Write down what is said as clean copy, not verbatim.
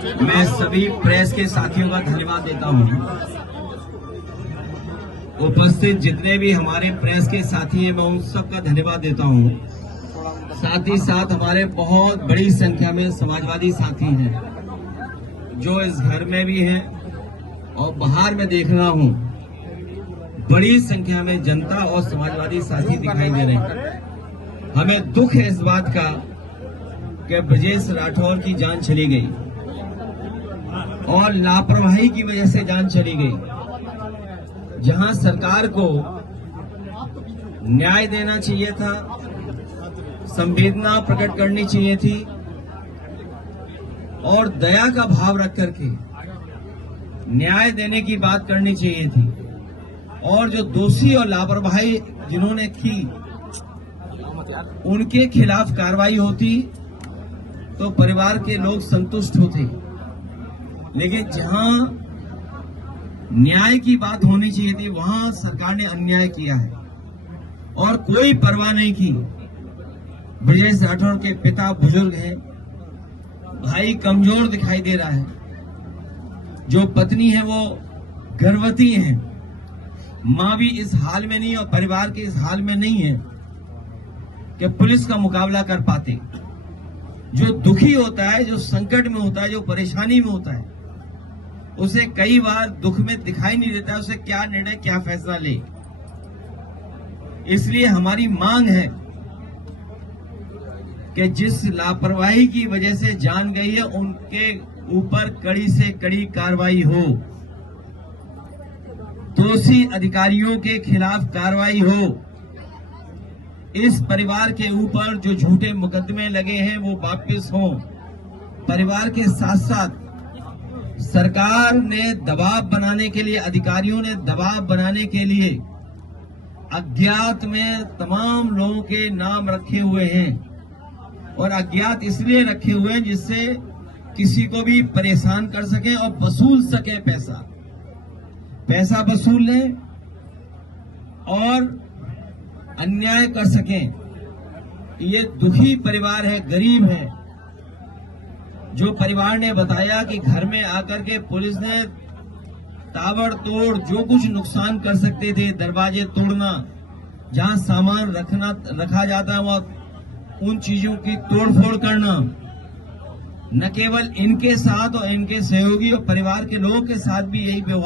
मैं सभी प्रेस के साथियों का धन्यवाद देता हूं। उपस्थित जितने भी हमारे प्रेस के साथी हैं, मैं उन सबका धन्यवाद देता हूं। साथ ही साथ हमारे बहुत बड़ी संख्या में समाजवादी साथी हैं जो इस घर में भी हैं और बाहर में देख रहा हूं बड़ी संख्या में जनता और समाजवादी साथी दिखाई दे रहे हैं। हमें दुख है इस बात का कि ब्रजेश राठौर की जान चली गई और लापरवाही की वजह से जान चली गई। जहां सरकार को न्याय देना चाहिए था, संवेदना प्रकट करनी चाहिए थी और दया का भाव रख करके न्याय देने की बात करनी चाहिए थी, और जो दोषी और लापरवाही जिन्होंने की उनके खिलाफ कार्रवाई होती तो परिवार के लोग संतुष्ट होते। लेकिन जहां न्याय की बात होनी चाहिए थी वहां सरकार ने अन्याय किया है और कोई परवाह नहीं की। ब्रजेश राठौर के पिता बुजुर्ग हैं, भाई कमजोर दिखाई दे रहा है, जो पत्नी है वो गर्भवती है, मां भी इस हाल में नहीं और परिवार के इस हाल में नहीं है कि पुलिस का मुकाबला कर पाते। जो दुखी होता है, जो संकट में होता है, जो परेशानी में होता है, उसे कई बार दुख में दिखाई नहीं देता है उसे क्या निर्णय क्या फैसला ले। इसलिए हमारी मांग है कि जिस लापरवाही की वजह से जान गई है उनके ऊपर कड़ी से कड़ी कार्रवाई हो, दोषी अधिकारियों के खिलाफ कार्रवाई हो, इस परिवार के ऊपर जो झूठे मुकदमे लगे हैं वो वापस हों। परिवार के साथ साथ सरकार ने दबाव बनाने के लिए, अधिकारियों ने दबाव बनाने के लिए अज्ञात में तमाम लोगों के नाम रखे हुए हैं और अज्ञात इसलिए रखे हुए हैं जिससे किसी को भी परेशान कर सके और वसूल सके, पैसा वसूल लें और अन्याय कर सकें। ये दुखी परिवार है, गरीब है। जो परिवार ने बताया कि घर में आकर के पुलिस ने ताबड़तोड़ जो कुछ नुकसान कर सकते थे, दरवाजे तोड़ना, जहां सामान रखा जाता है वहां उन चीजों की तोड़फोड़ करना, न केवल इनके साथ और इनके सहयोगी और परिवार के लोगों के साथ भी यही व्यवहार